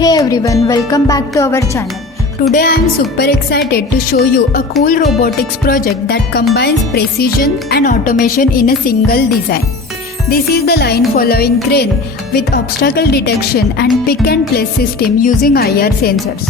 Hey everyone, welcome back to our channel. Today I am super excited to show you a cool robotics project that combines precision and automation in a single design. This is the line following crane with obstacle detection and pick and place system using IR sensors.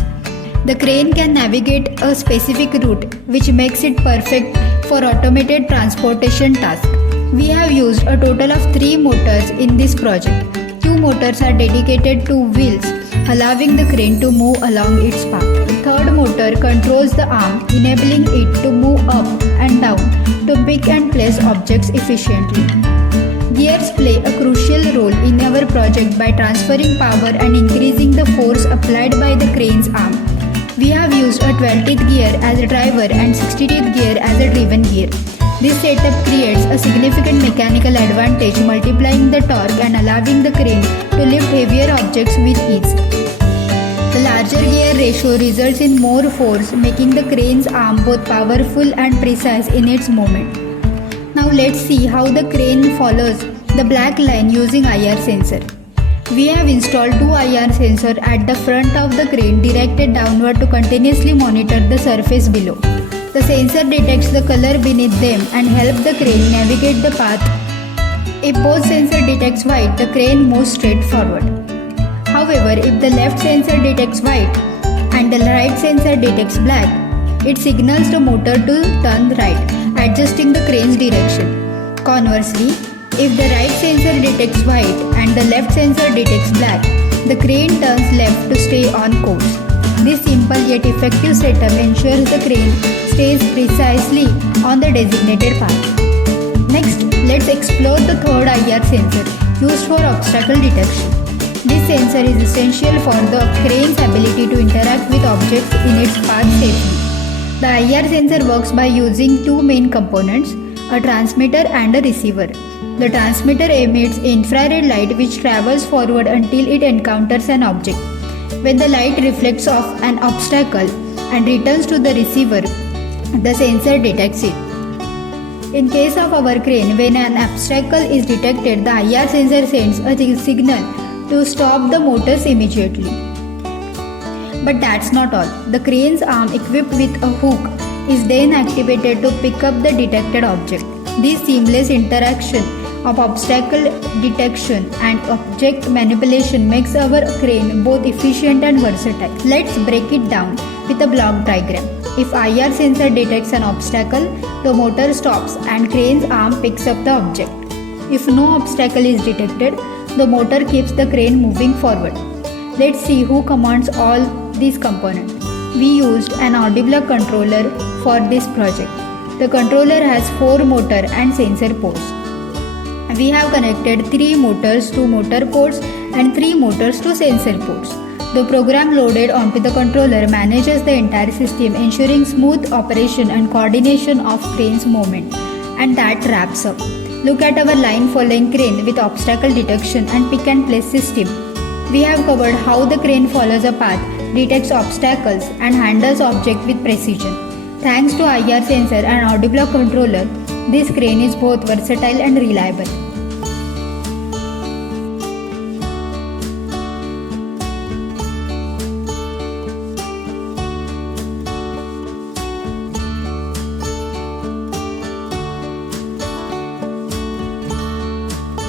The crane can navigate a specific route, which makes it perfect for automated transportation tasks. We have used a total of 3 motors in this project. 2 motors are dedicated to wheels, allowing the crane to move along its path. The third motor controls the arm, enabling it to move up and down to pick and place objects efficiently. Gears play a crucial role in our project by transferring power and increasing the force applied by the crane's arm. We have used a 20th gear as a driver and 60th gear as a driven gear. This setup creates a significant mechanical advantage, multiplying the torque and allowing the crane to lift heavier objects with ease. The larger gear ratio results in more force, making the crane's arm both powerful and precise in its movement. Now let's see how the crane follows the black line using IR sensor. We have installed 2 IR sensors at the front of the crane directed downward to continuously monitor the surface below. The sensor detects the color beneath them and helps the crane navigate the path. If both sensor detects white, the crane moves straight forward. However, if the left sensor detects white and the right sensor detects black, it signals the motor to turn right, adjusting the crane's direction. Conversely, if the right sensor detects white and the left sensor detects black, the crane turns left to stay on course. This simple yet effective setup ensures the crane stays precisely on the designated path. Next, let's explore the third IR sensor used for obstacle detection. This sensor is essential for the crane's ability to interact with objects in its path safely. The IR sensor works by using 2 main components, a transmitter and a receiver. The transmitter emits infrared light which travels forward until it encounters an object. When the light reflects off an obstacle and returns to the receiver, the sensor detects it. In case of our crane, when an obstacle is detected, the IR sensor sends a signal to stop the motors immediately. But that's not all. The crane's arm, equipped with a hook, is then activated to pick up the detected object. This seamless interaction of obstacle detection and object manipulation makes our crane both efficient and versatile. Let's break it down with a block diagram. If IR sensor detects an obstacle, the motor stops and crane's arm picks up the object. If no obstacle is detected, the motor keeps the crane moving forward. Let's see who commands all these components. We used an audible controller for this project. The controller has 4 motor and sensor ports. We have connected 3 motors to motor ports and 3 motors to sensor ports. The program loaded onto the controller manages the entire system, ensuring smooth operation and coordination of crane's movement. And that wraps up. Look at our line following crane with obstacle detection and pick and place system. We have covered how the crane follows a path, detects obstacles and handles objects with precision. Thanks to IR sensor and audible controller, this crane is both versatile and reliable.